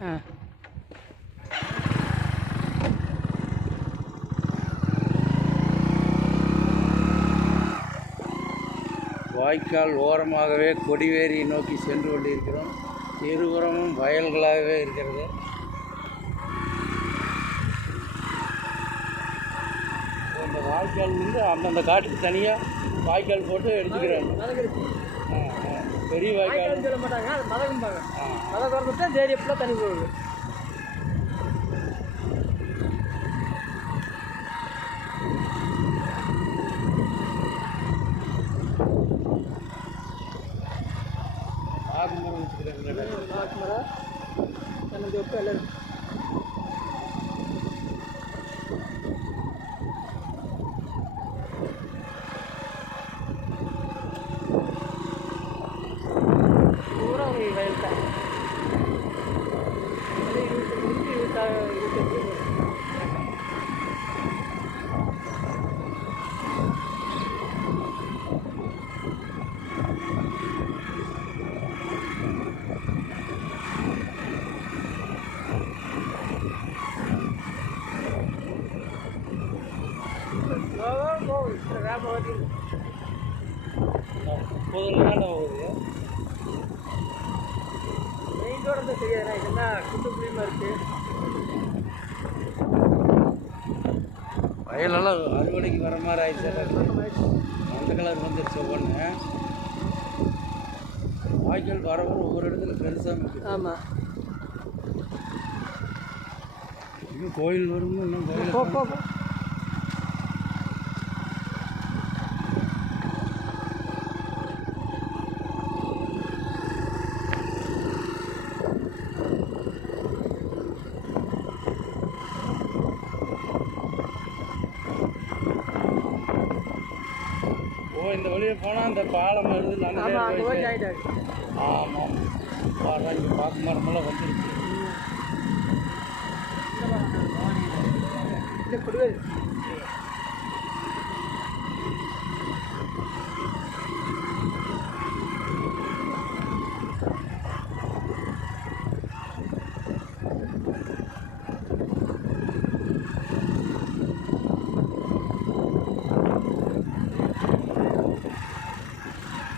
ஆ. வாய்க்கால் ஓரமாகவே கொடிவேரியை நோக்கி சென்று கொண்டிருக்கிறோம். இருபுறமும் வயல்களாகவே இருக்கிறது. இந்த வாய்க்கால் வந்து அந்தந்த காட்டுக்கு தனியாக வாய்க்கால் போட்டு எடுத்துக்கிறாங்க. ஆ. பெரிய வாய்க்கால். சொல்ல மாட்டாங்க அது மதகும்பாங்க மதம் திறந்துட்டு தான் தேடி ஃபுல்லாக தண்ணி போகுது ஆகு மரம் வச்சுக்கிறாங்க மரம் தென்னந்தோப்பு எல்லாம் இருக்கு பூரா ஒரு வயல் தான் அது இருபத்தஞ்சு இன்ச்சு இருபத்தாறு இருபத்தஞ்சு போகும் வேப்ப வட்டி முப்பதுல தானே போகுது மெயின் ரோடு இருந்தால் தெரியாதுண்ணா இது என்ன குண்டு புளியமாக இருக்குது வயலெல்லாம் அறுவடைக்கு வர மாதிரி ஆயிடுச்சு அந்த கலர் வந்துருச்சு ஒன்று வாய்க்கால் வர வர ஒவ்வொரு இடத்துல பெருசாக ஆமாம் இன்னும் கோயில் வரும் இன்னும் கோயில் இந்த வழியே போனால் அந்த பாலம் வருது ஆமாம் நல்ல பாரு இங்கே பாக்கு மரமெல்லாம் வந்துருச்சு. இல்லை கொடுவேல்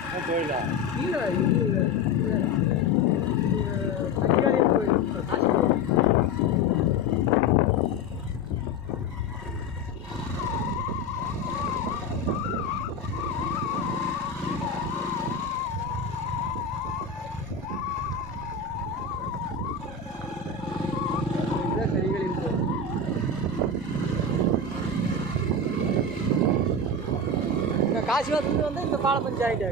என்ன கோயிலா இல்லை இது இது, பஞ்சாலயம் கோயில் காசி கோயில். இதுதான் கரிகளின் கோயில் இந்த காசிவாசத்துலேருந்து வந்து இந்த பாலம் பஞ்சாயத்து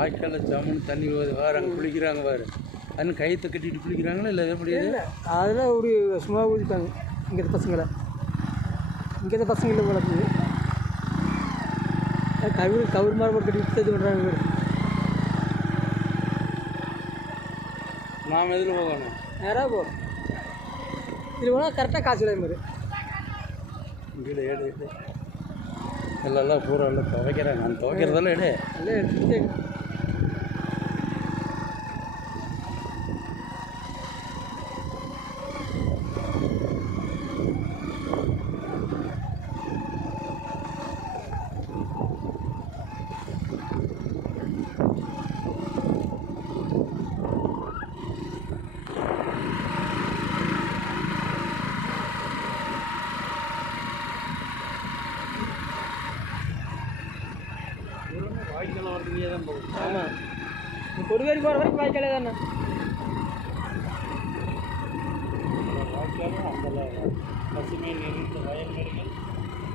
வாய்க்காலில் ஜம்முன்னு தண்ணி வேறு அங்கே குளிக்கிறாங்க வேறு அண்ணன் கயிற்று கட்டிட்டு குளிக்கிறாங்களா இல்லை எப்படி அதெல்லாம் ஒரு சும்மா ஊதிப்பாங்க இங்கே பசங்களை. இங்கே பசங்க இல்லை வளர்க்குது கவுர் கவுர் மாதிரி போட்டு கட்டி இது பண்ணுறாங்க இவர். நாம் எதில் போகணும்? நேராக போ. இது போனால் கரெக்டாக காசு விளைய மாதிரி இங்கே எடு எல்லாம் எல்லாம் பூரா எல்லாம் துவைக்கிறேன் நான் துவைக்கிறதெல்லாம் எடு. நல்லா எடுத்துட்டு வரதுலேயே தான் போகும். ஆமாம் கொடுவேரி போகிற வரைக்கும் வாய்க்காலே தானே? வாய்க்காலும் அந்த பசுமை நிறைந்த வயல்வெளிகள்.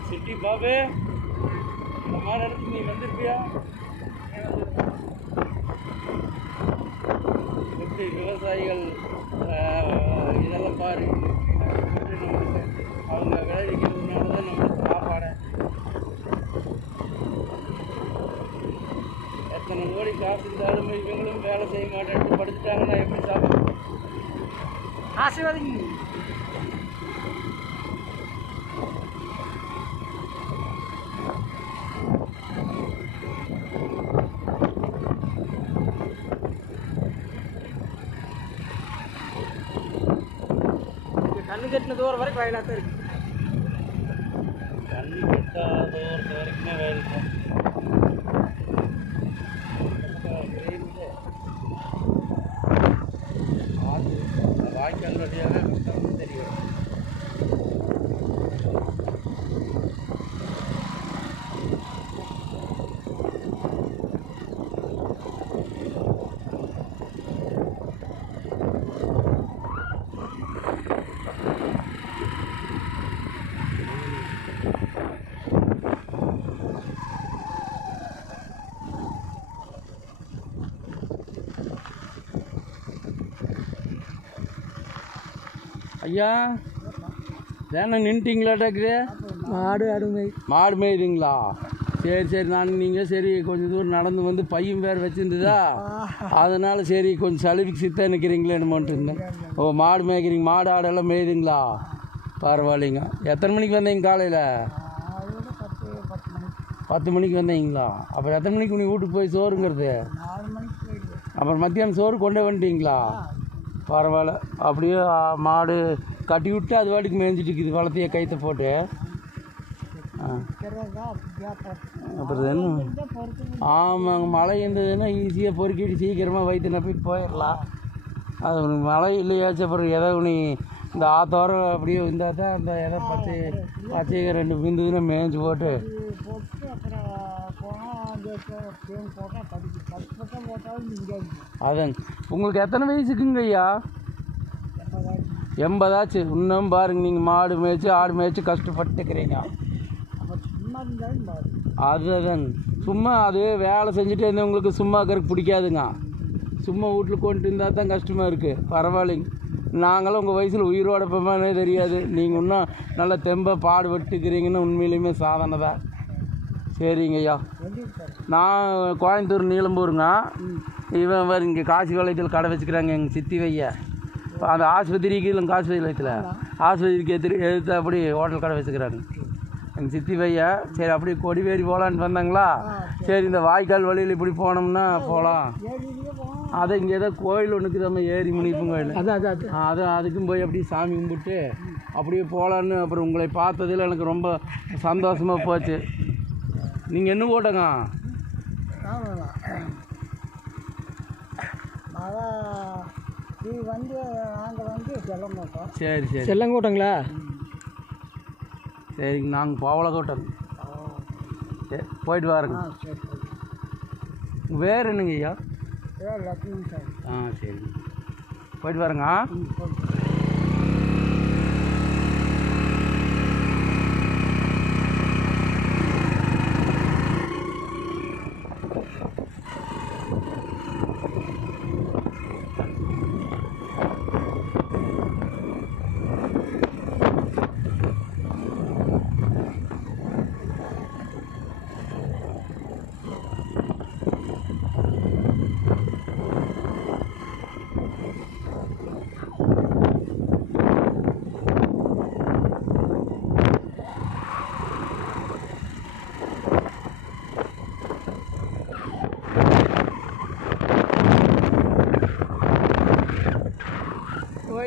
சிட்டி பாபு இந்த மாதிரி இடத்துக்கு நீ வந்திருப்பியா? எப்படி விவசாயிகள் இதெல்லாம் பாரு. அவங்க விளைவிக்கிறதுனால ஆசீர்வாதிங்க. கண்ணு கட்டின தூரம் வரைக்கும் வயலாக தான் இருக்குது கண்ணு கட்டாத தூரத்து வரைக்குமே வயல் வாய்க்கால் வழியாக கஷ்டம் தெரியும் ஐயா. வேணா நின்ட்டிங்களாட்டாக்குது மாடு அடுமை மாடு மேயுதுங்களா? சரி சரி. நான் நீங்கள் சரி கொஞ்சம் தூரம் நடந்து வந்து பையன் வேறு வச்சுருந்ததா? அதனால் சரி கொஞ்சம் சளிவுக்கு சித்த நிற்கிறீங்களே என்னமோன்ட்டு இருந்தேன். ஓ மாடு மேய்க்கிறீங்க. மாடு ஆடெல்லாம் மேயுதுங்களா? பரவாயில்லைங்க. எத்தனை மணிக்கு வந்தீங்க காலையில்? பத்து மணிக்கு வந்தீங்களா? அப்புறம் எத்தனை மணிக்கு நீ வீட்டுக்கு போய் சோறுங்கிறது? அப்புறம் மத்தியானம் சோறு கொண்டே வந்துட்டீங்களா? பரவாயில்ல. அப்படியே மாடு கட்டி விட்டு அது வாட்டுக்கு மேய்ஞ்சிட்டு இருக்குது. வளர்த்திய கைத்தை போட்டு. அப்புறம் என்ன? ஆமாங்க மழை இருந்ததுன்னா ஈஸியாக பொறுக்கிட்டு சீக்கிரமாக வயிற்று நப்பிட்டு போயிடலாம் அது மழை இல்லையாச்சும் அப்புறம் ஏதோ நீ இந்த ஆத்தோரம் அப்படியே இருந்தால் தான் அந்த எதை பச்சை பச்சை ரெண்டு பிந்துதுன்னா மேய்ஞ்சி போட்டு. அதாங்க உங்களுக்கு எத்தனை வயசுக்குங்க ஐயா? எண்பதாச்சு. இன்னும் பாருங்க நீங்கள் மாடு மேய்ச்சி ஆடு மேய்ச்சி கஷ்டப்பட்டுக்கிறீங்க. அதுதாங்க சும்மா அது வேலை செஞ்சுட்டு இருந்தவங்களுக்கு சும்மா இருக்கிறதுக்கு பிடிக்காதுங்க. சும்மா வீட்டில் கொண்டு இருந்தால் தான் கஷ்டமாக இருக்குது பரவாயில்லைங்க. நாங்களும் உங்கள் வயசில் உயிரோட போமானே தெரியாது. நீங்கள் இன்னும் நல்லா தெம்பை பாடுபட்டுக்கிறீங்கன்னு உண்மையிலுமே சாதனை தான். சரிங்க ஐயா. நான் கோயம்புத்தூர் நீலம்பூருங்க. இவன் வேறு இங்கே காசி வளையத்தில் கடை வச்சுக்கிறாங்க எங்கள் சித்தி வைய அந்த ஆஸ்பத்திரிக்கு இல்லை காசி வளையத்தில் ஆஸ்பத்திரிக்கு எதிர் எதிர்த்து அப்படி ஹோட்டல் கடை வச்சுக்கிறாங்க. எங்கள் சித்தி பையா சரி அப்படியே கொடிவேரி போகலான்னு வந்தாங்களா? சரி. இந்த வாய்க்கால் வழியில் இப்படி போனோம்னா போகலாம். அதை இங்கே ஏதோ கோயில் ஒன்றுக்கு நம்ம ஏரி முனிப்பன் கோயில். அது அது அதுக்கும் போய் அப்படியே சாமி கும்பிட்டு அப்படியே போகலான்னு அப்புறம் உங்களை பார்த்ததில் எனக்கு ரொம்ப சந்தோஷமாக போச்சு. நீங்கள் என்ன போட்டங்க இது வந்து நாங்கள் வந்து செல்ல மாட்டோம் சரி சரி. செல்லங்கோட்டங்களா? சரிங்க நாங்கள் போவலக்கோட்டம் சரி போயிட்டு வாருங்க வேறு என்னங்க ஐயா? ஆ சரிங்க போயிட்டு வரேங்க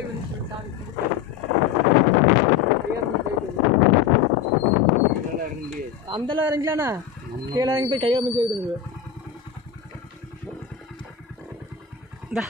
ம் சரி இறங்கலாண்ணா கீழே இறங்கி போய் கையை அமைச்சு விடுங்க இந்தா.